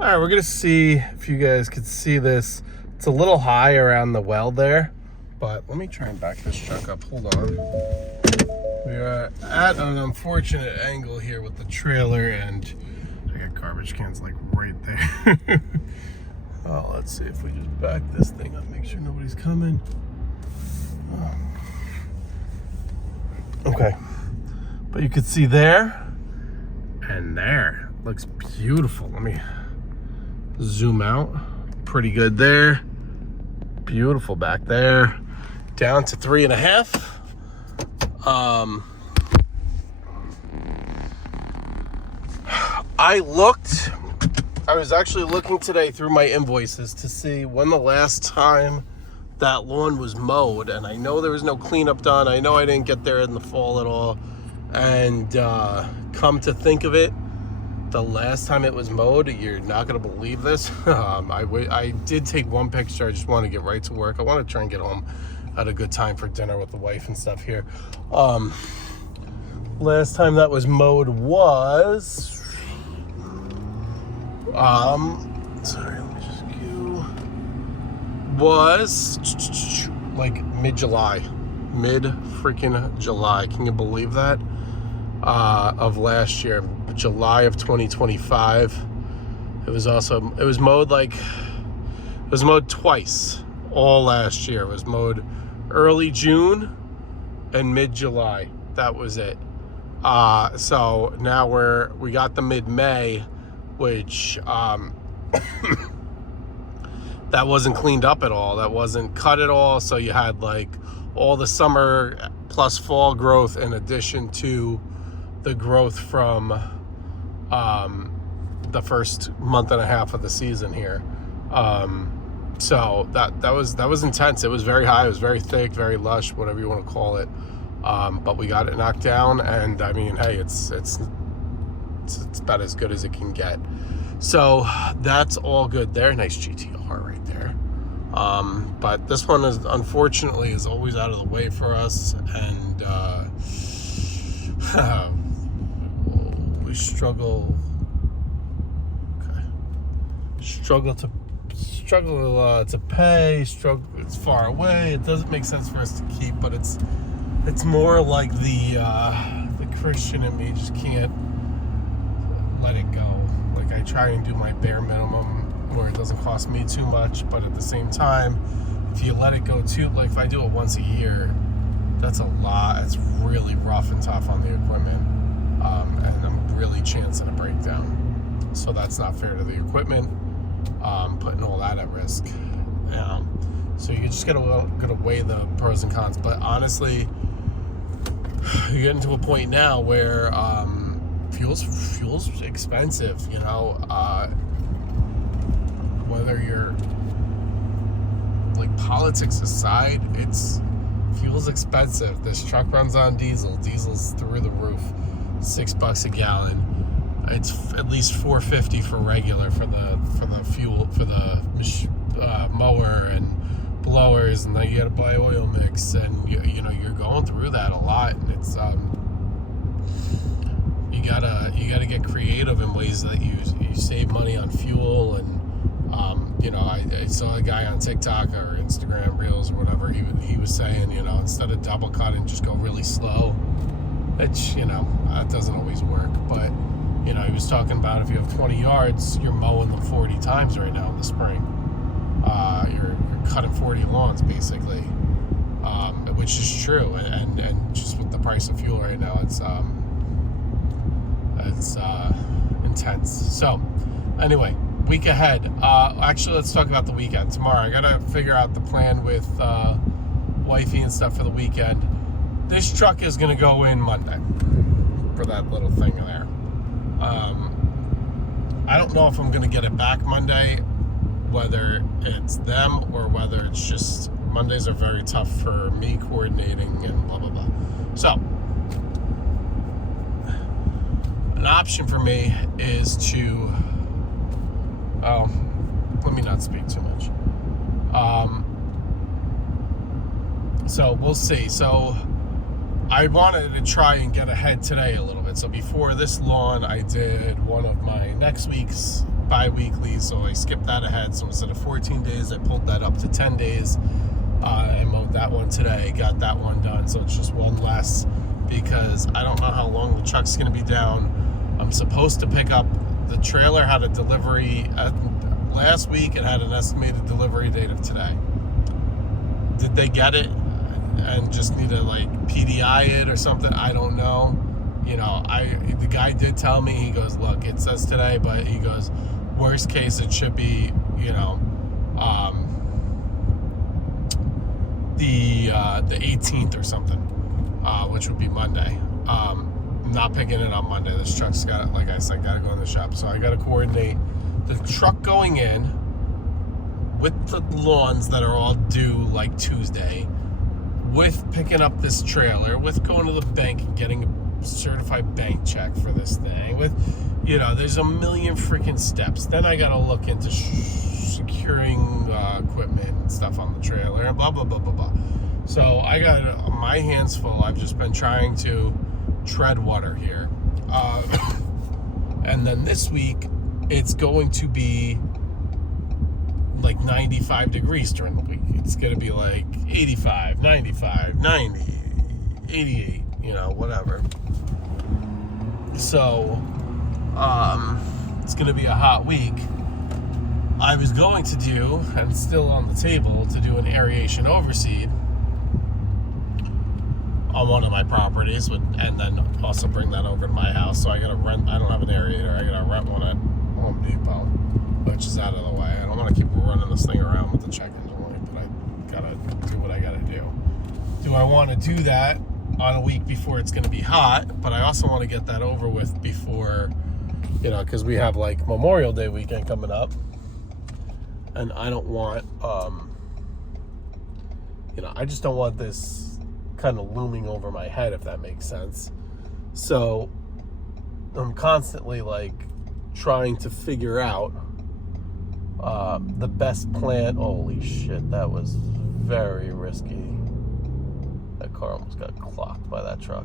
All right, we're gonna see if you guys could see this. It's a little high around the well there, but let me try and back this truck up. Hold on. We are at an unfortunate angle here with the trailer, and I got garbage cans like right there. Oh, let's see if we just back this thing up, make sure nobody's coming. Okay, but you could see there and there. Looks beautiful. Let me zoom out. Pretty good there. Beautiful back there. Down to 3.5. I was actually looking today through my invoices to see when the last time that lawn was mowed, and I know there was no cleanup done. I know I didn't get there in the fall at all, and come to think of it, the last time it was mowed, you're not gonna believe this. I did take one picture. I just want to get right to work. I want to try and get home at a good time for dinner with the wife and stuff here. Last time that was mowed was sorry, let me just go. Was like mid-July. Mid-freaking July. Can you believe that? Of last year, July of 2025. It was mowed twice all last year. It was mowed early June and mid-July. That was it. So now we got the mid-May, which that wasn't cleaned up at all. That wasn't cut at all. So you had like all the summer plus fall growth in addition to the growth from the first month and a half of the season here. So that was intense. It was very high. It was very thick, very lush, whatever you want to call it. But we got it knocked down, and I mean, hey, it's about as good as it can get. So that's all good there. Nice GTR right there. But this one is unfortunately always out of the way for us, and we struggle to pay. It's far away. It doesn't make sense for us to keep, but it's more like the Christian in me just can't let it go. Like, I try and do my bare minimum where it doesn't cost me too much, but at the same time, if you let it go too, like if I do it once a year, that's a lot. It's really rough and tough on the equipment, and I'm really chancing a breakdown. So that's not fair to the equipment, putting all that at risk. So you just gotta weigh the pros and cons. But honestly, you're getting to a point now where fuel's expensive. You know, whether you're like politics aside, fuel's expensive. This truck runs on diesel. Diesel's through the roof, $6 a gallon. It's at least $4.50 for regular for the fuel for the mower and blowers, and then you gotta buy oil mix, and you know you're going through that a lot, and it's you gotta get creative in ways that you save money on fuel. And you know, I saw a guy on TikTok or Instagram Reels or whatever, he was saying, you know, instead of double cutting, just go really slow. Which, you know, that doesn't always work, but you know, he was talking about if you have 20 yards, you're mowing them 40 times right now in the spring. You're cutting 40 lawns basically, which is true. And just with the price of fuel right now, it's intense. So anyway, week ahead. Actually, let's talk about the weekend. Tomorrow, I gotta figure out the plan with wifey and stuff for the weekend. This truck is gonna go in Monday for that little thing there. I don't know if I'm gonna get it back Monday, whether it's them or whether it's just Mondays are very tough for me coordinating and blah blah blah. So an option for me is to let me not speak too much. So we'll see. So I wanted to try and get ahead today a little bit. So before this lawn, I did one of my next week's bi-weekly, so I skipped that ahead. So instead of 14 days, I pulled that up to 10 days. I mowed that one today, got that one done, so it's just one less because I don't know how long the truck's going to be down. I'm supposed to pick up, the trailer had a delivery last week. It had an estimated delivery date of today. Did they get it and just need to like PDI it or something? I don't know. You know, the guy did tell me, he goes, look, it says today, but he goes, worst case, it should be, you know, the 18th or something, which would be Monday. I'm not picking it on Monday. This truck's got, like I said, got to go in the shop. So I got to coordinate the truck going in with the lawns that are all due like Tuesday, with picking up this trailer, with going to the bank and getting a certified bank check for this thing, with, you know, there's a million freaking steps. Then I got to look into securing equipment and stuff on the trailer and blah, blah, blah, blah, blah. So I got my hands full. I've just been trying to tread water here. And then this week, it's going to be like 95 degrees during the week. It's going to be like 85, 95, 90, 88, you know, whatever. So, it's going to be a hot week. I was going to do, and still on the table, to do an aeration overseed on one of my properties, and then also bring that over to my house. So I gotta rent, I don't have an aerator, I gotta rent one at Home Depot, which is out of the way. I don't want to keep running this thing around with the check engine light, but I gotta do what I gotta do. Do I want to do that on a week before it's going to be hot? But I also want to get that over with before, you know, because we have like Memorial Day weekend coming up, and I don't want, you know, I just don't want this kind of looming over my head, if that makes sense. So I'm constantly like trying to figure out the best plan. Holy shit, that was very risky. That car almost got clocked by that truck.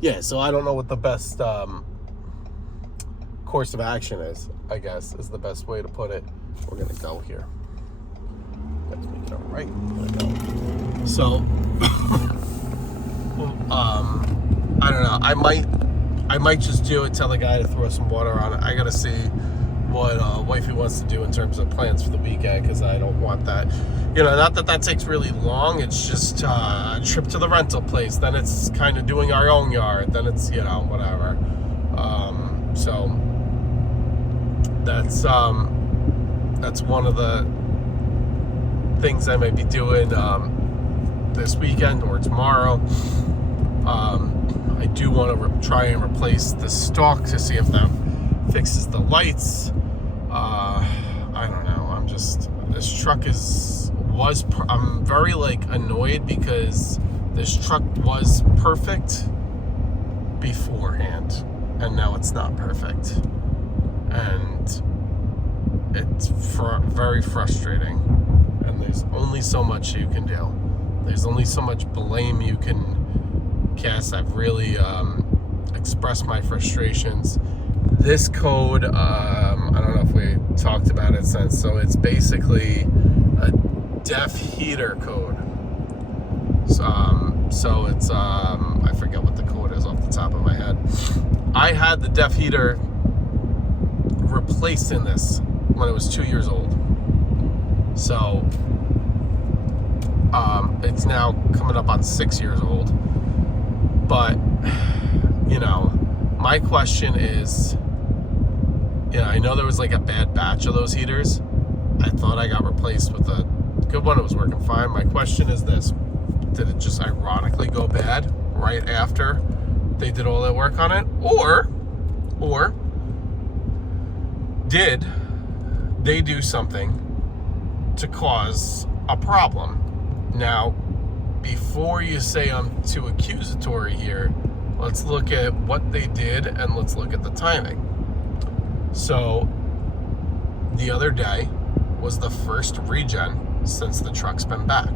Yeah, so I don't know what the best course of action is, I guess, is the best way to put it. We're gonna go here. Let's make it all right. We're gonna go. So, I don't know. I might just do it. Tell the guy to throw some water on it. I gotta see what wifey wants to do in terms of plans for the weekend, because I don't want that. You know, not that that takes really long. It's just a trip to the rental place. Then it's kind of doing our own yard. Then it's, you know, whatever. So that's one of the things I might be doing this weekend or tomorrow. I do want to try and replace the stalk to see if that fixes the lights. I don't know. I'm just, this truck I'm very like annoyed because this truck was perfect beforehand, and now it's not perfect, and it's very frustrating. And there's only so much you can do. There's only so much blame you can cast. I've really expressed my frustrations. This code, I don't know if we talked about it since, so it's basically a def heater code. So it's, I forget what the code is off the top of my head. I had the def heater replaced in this when it was 2 years old. So it's now coming up on 6 years old. But, you know, my question is, you know, I know there was like a bad batch of those heaters. I thought I got replaced with a good one. It was working fine. My question is this: did it just ironically go bad right after they did all that work on it? Or did they do something to cause a problem? Now, before you say I'm too accusatory here, let's look at what they did and let's look at the timing. So, the other day was the first regen since the truck's been back.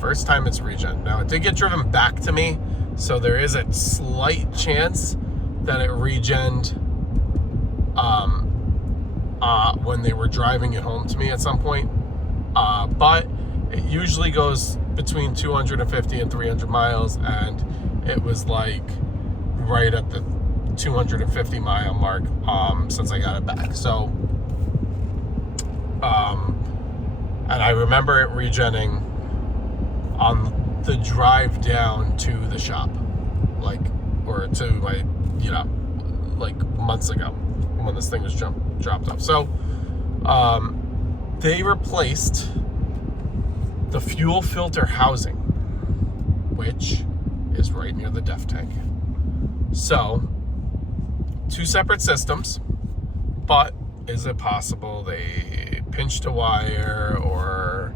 First time it's regen. Now, it did get driven back to me, so there is a slight chance that it regened when they were driving it home to me at some point. But it usually goes between 250 and 300 miles, and it was like right at the 250 mile mark since I got it back. So, and I remember it regenning on the drive down to the shop, or to my, like months ago when this thing was dropped off. So, they replaced the fuel filter housing, which is right near the def tank. So, 2 separate systems, but is it possible they pinched a wire or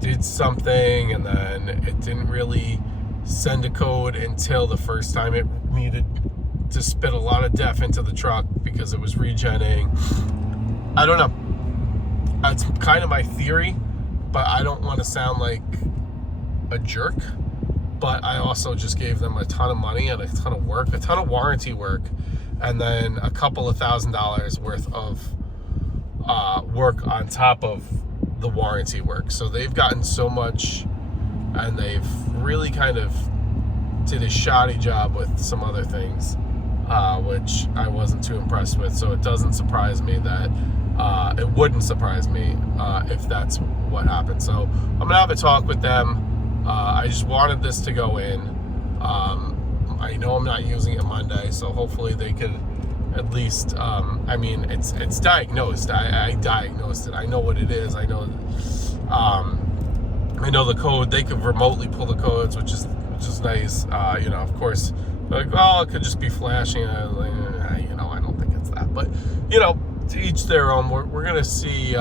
did something and then it didn't really send a code until the first time it needed to spit a lot of def into the truck because it was regenning? I don't know. That's kind of my theory, but I don't want to sound like a jerk. But I also just gave them a ton of money and a ton of work, a ton of warranty work, and then a couple of $1,000s worth of work on top of the warranty work. So they've gotten so much, and they've really kind of did a shoddy job with some other things, which I wasn't too impressed with. So it doesn't surprise me that it wouldn't surprise me if that's what happened. So I'm gonna have a talk with them. I just wanted this to go in. I know I'm not using it Monday, so hopefully they could at least, it's diagnosed. I diagnosed it. I know what it is. I know the code. They could remotely pull the codes, which is nice. Of course, like, oh, it could just be flashing. I don't think it's that. But, to each their own. We're going to see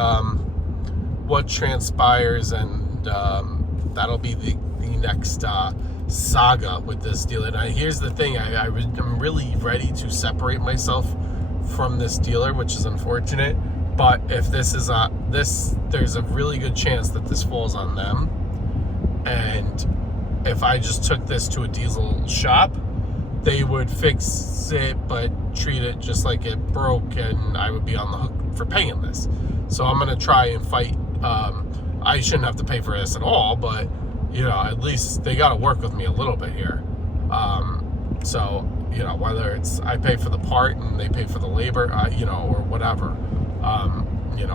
what transpires, and that'll be the next saga with this dealer. And here's the thing, I'm really ready to separate myself from this dealer, which is unfortunate, but if this is there's a really good chance that this falls on them. And if I just took this to a diesel shop, they would fix it but treat it just like it broke, and I would be on the hook for paying this. So I'm gonna try and fight. I shouldn't have to pay for this at all, but at least they got to work with me a little bit here. So, whether it's I pay for the part and they pay for the labor, or whatever,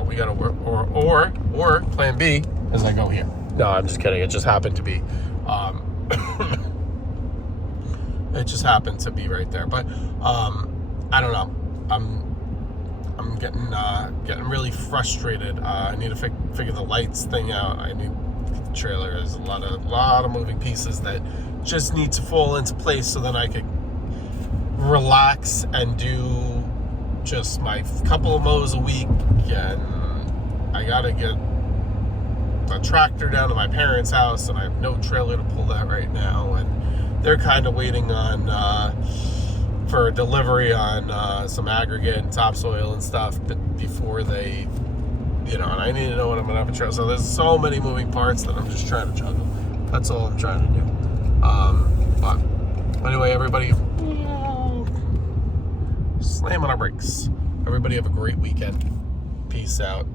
we got to work, or plan B as I go here. No, I'm just kidding. It just happened to be, it just happened to be right there. But, I don't know. I'm getting really frustrated. I need to figure the lights thing out. I need the trailer. There's a lot of moving pieces that just need to fall into place, so then I could relax and do just my couple of mows a week. And I gotta get a tractor down to my parents' house, and I have no trailer to pull that right now, and they're kind of waiting on for a delivery on some aggregate and topsoil and stuff before they, and I need to know when I'm gonna have a trailer. So there's so many moving parts that I'm just trying to juggle. That's all I'm trying to do. But anyway, everybody, slam on our brakes. Everybody have a great weekend. Peace out.